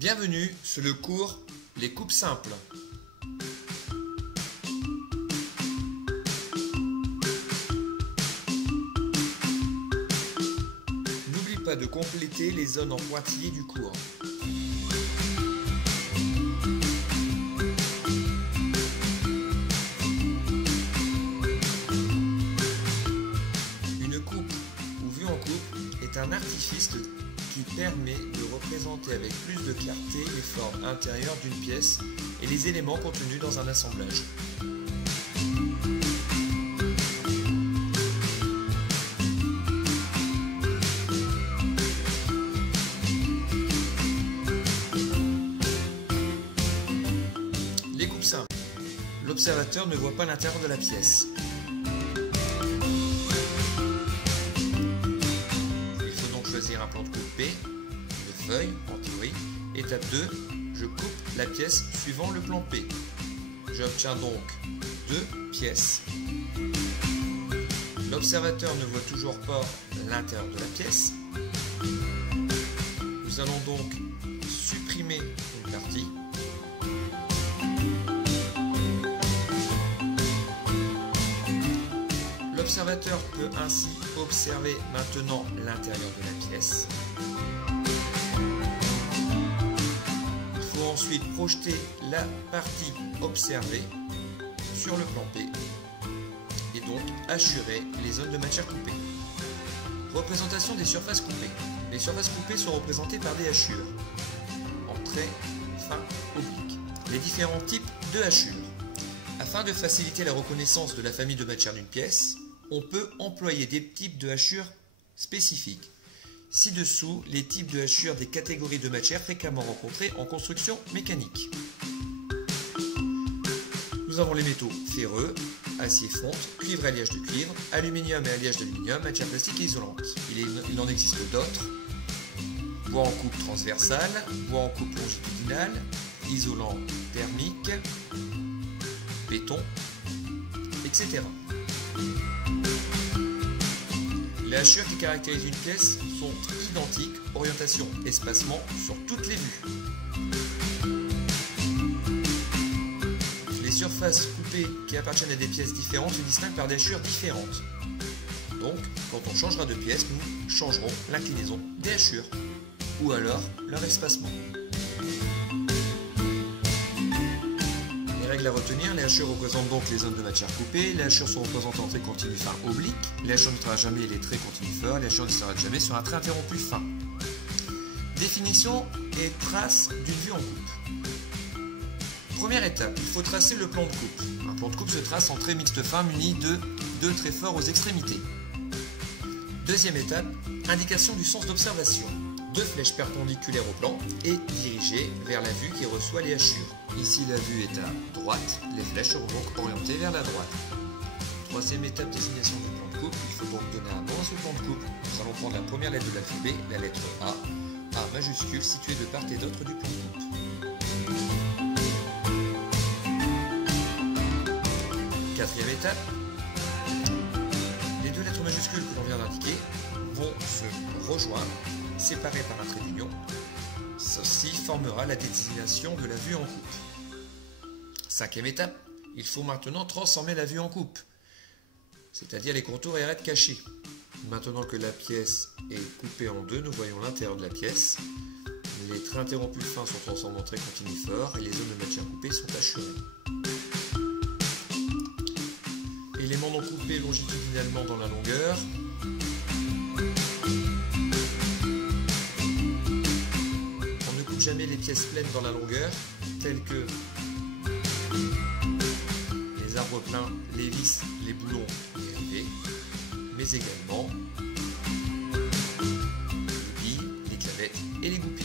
Bienvenue sur le cours Les coupes simples. N'oublie pas de compléter les zones en pointillés du cours. Une coupe ou vue en coupe est un artifice qui permet de représenter avec plus de clarté les formes intérieures d'une pièce et les éléments contenus dans un assemblage. Les coupes simples. L'observateur ne voit pas l'intérieur de la pièce. Choisir un plan de coupe P, une feuille en théorie. Étape 2, je coupe la pièce suivant le plan P. J'obtiens donc 2 pièces. L'observateur ne voit toujours pas l'intérieur de la pièce. Nous allons donc supprimer une partie. L'observateur peut ainsi observer maintenant l'intérieur de la pièce. Il faut ensuite projeter la partie observée sur le plan P et donc hachurer les zones de matière coupée. Représentation des surfaces coupées. Les surfaces coupées sont représentées par des hachures en traits fins obliques. Les différents types de hachures. Afin de faciliter la reconnaissance de la famille de matière d'une pièce, on peut employer des types de hachures spécifiques. Ci-dessous, les types de hachures des catégories de matières fréquemment rencontrées en construction mécanique. Nous avons les métaux ferreux, acier fonte, cuivre et alliage de cuivre, aluminium et alliage d'aluminium, matière plastique et isolante. Il en existe d'autres. Bois en coupe transversale, bois en coupe longitudinale, isolant thermique, béton, etc. Les hachures qui caractérisent une pièce sont identiques, orientation, espacement sur toutes les vues. Les surfaces coupées qui appartiennent à des pièces différentes se distinguent par des hachures différentes. Donc, quand on changera de pièce, nous changerons l'inclinaison des hachures, ou alors leur espacement. Règles à retenir, les hachures représentent donc les zones de matière coupée, les hachures sont représentées en traits continus fins obliques, les hachures ne travaillent jamais les traits continus forts, les hachures ne s'arrêtent jamais sur un trait interrompu fin. Définition et trace d'une vue en coupe. Première étape, il faut tracer le plan de coupe. Un plan de coupe se trace en traits mixtes fins munis de 2 traits forts aux extrémités. Deuxième étape, indication du sens d'observation. 2 flèches perpendiculaires au plan et dirigées vers la vue qui reçoit les hachures. Ici la vue est à droite, les flèches seront donc orientées vers la droite. Troisième étape, désignation du plan de coupe. Il faut donc donner un nom à ce plan de coupe. Nous allons prendre la première lettre de l'alphabet, la lettre A majuscule située de part et d'autre du plan de coupe. Quatrième étape, les 2 lettres majuscules que l'on vient d'indiquer vont se rejoindre, séparées par un trait d'union. Ceci formera la désignation de la vue en coupe. Cinquième étape, il faut maintenant transformer la vue en coupe, c'est-à-dire les contours et arêtes cachés. Maintenant que la pièce est coupée en 2, nous voyons l'intérieur de la pièce. Les traits interrompus fins sont transformés en traits continus forts et les zones de matière coupée sont hachurées. Éléments non coupés longitudinalement dans la longueur. Jamais les pièces pleines dans la longueur, telles que les arbres pleins, les vis, les boulons, les rivets, mais également les billes, les clavettes et les goupilles.